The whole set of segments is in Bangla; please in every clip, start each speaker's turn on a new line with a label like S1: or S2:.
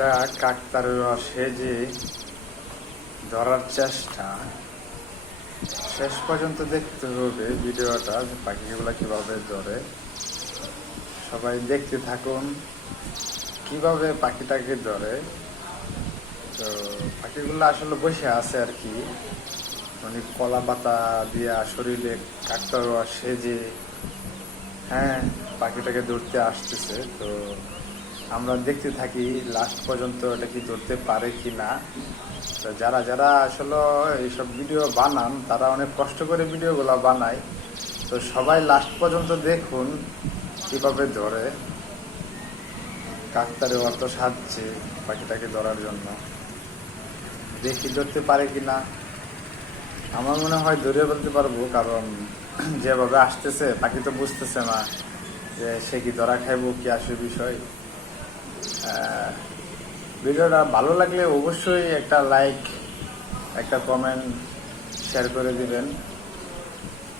S1: একটা কাকতারুয়া সেজে ধরার চেষ্টা, শেষ পর্যন্ত দেখতে হবে ভিডিওটা পাখিগুলো কীভাবে ধরে। সবাই দেখতে থাকুন কীভাবে পাখিটাকে ধরে। তো পাখিগুলো আসলে বসে আছে আর কি। মানে কলা পাতা দিয়া শরীরে কাকতারুয়া সেজে হ্যাঁ পাখিটাকে ধরতে আসতেছে, তো আমরা দেখতে থাকি লাস্ট পর্যন্ত এটা কি ধরতে পারে কি না তো যারা যারা আসলে এইসব ভিডিও বানান, তারা অনেক কষ্ট করে ভিডিওগুলো বানায়। তো সবাই লাস্ট পর্যন্ত দেখুন কীভাবে ধরে, কাকতারে অত সাজছে পাখিটাকে ধরার জন্য। দেখি ধরতে পারে কি না আমার মনে হয় ধরে বলতে পারব, কারণ যেভাবে আসতেছে পাখি তো বুঝতেছে না যে সে কি ধরা খাইবো, কি আসে বিষয়। ভিডিওটা ভালো লাগলে অবশ্যই একটা লাইক একটা কমেন্ট শেয়ার করে দিবেন।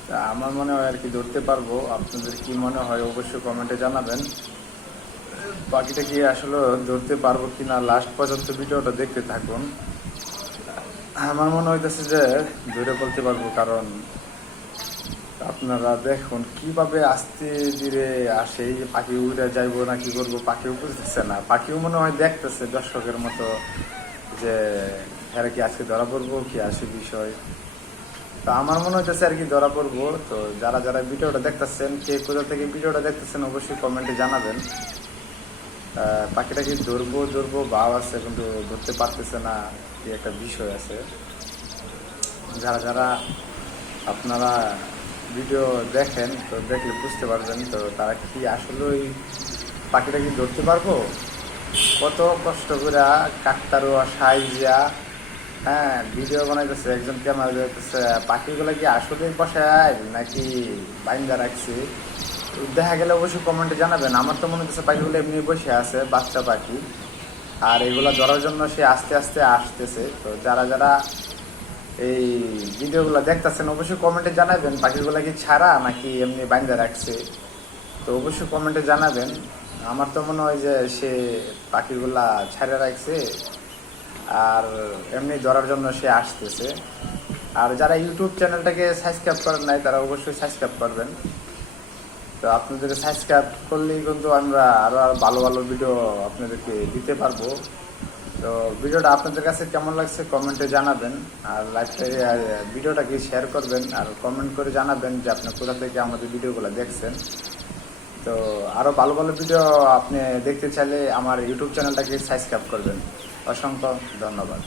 S1: তা আমার মনে হয় আর কি ধরতে পারব। আপনাদের কি মনে হয় অবশ্যই কমেন্টে জানাবেন। বাকিটা কি আসলে ধরতে পারব কি না লাস্ট পর্যন্ত ভিডিওটা দেখতে থাকুন। আমার মনে হইতেছে যে ধরে বলতে পারব, কারণ আপনারা দেখুন, কীভাবে আস্তে ধীরে আসে, এই যে পাখি উড়ে যাইবো না, কি করব, পাখিও বুঝতেছে না। পাখিও মনে হয় দেখতেছে দর্শকের মতো যে হ্যাঁ কি আজকে ধরা পড়ব, কি আসে বিষয়। তো আমার মনে হইতেছে আর কি ধরা পড়ব। তো যারা যারা ভিডিওটা দেখতেছেন, কে কোথা থেকে ভিডিওটা দেখতেছেন, অবশ্যই কমেন্টে জানাবেন। পাখিটা কি ধরবো ধরবো ভাব আছে কিন্তু ধরতে পারতেছে না, কি একটা বিষয় আছে। যারা যারা আপনারা ভিডিও দেখেন, তো দেখলে বুঝতে পারবেন, তো তারা কি আসলে ওই পাখিটা কি ধরতে পারব? কত কষ্ট করে কাকতারুয়া সাইজিয়া হ্যাঁ ভিডিও বানাইতেছে, একজন ক্যামেরা দিতেছে পাখিগুলো কি আসলে বসায় নাকি বাইন্দা রাখছি? দেখা গেলে অবশ্যই কমেন্টে জানাবেন, আমার তো মনে হচ্ছে পাখিগুলো এমনি বসে আছে, বাচ্চা পাখি। আর এগুলো ধরার জন্য সে আস্তে আস্তে আসতেছে, তো যারা যারা এই ভিডিওগুলো দেখতেছেন, অবশ্যই কমেন্টে জানাবেন, পাখিগুলো কি ছাড়া নাকি এমনি বাইন্দা রাখছে? তো অবশ্যই কমেন্টে জানাবেন। আমার তো মনে হয় যে সে পাখিগুলা ছাড়া রাখছে আর এমনি ধরার জন্য সে আসতেছে। আর যারা ইউটিউব চ্যানেলটাকে সাবস্ক্রাইব করেন নাই, তারা অবশ্যই সাবস্ক্রাইব করবেন। তো আপনাদের সাবস্ক্রাইব করলেই কিন্তু আমরা আরও আরও ভালো ভালো ভিডিও আপনাদেরকে দিতে পারব। তো ভিডিওটা আপনাদের কাছে কেমন লাগছে কমেন্টে জানাবেন, আর লাইভটা ভিডিওটাকে শেয়ার করবেন, আর কমেন্ট করে জানাবেন যে আপনি কোথা থেকে আমাদের ভিডিওগুলো দেখছেন। তো আরও ভালো ভালো ভিডিও আপনি দেখতে চাইলে আমার ইউটিউব চ্যানেলটাকে সাবস্ক্রাইব করবেন। অসংখ্য ধন্যবাদ।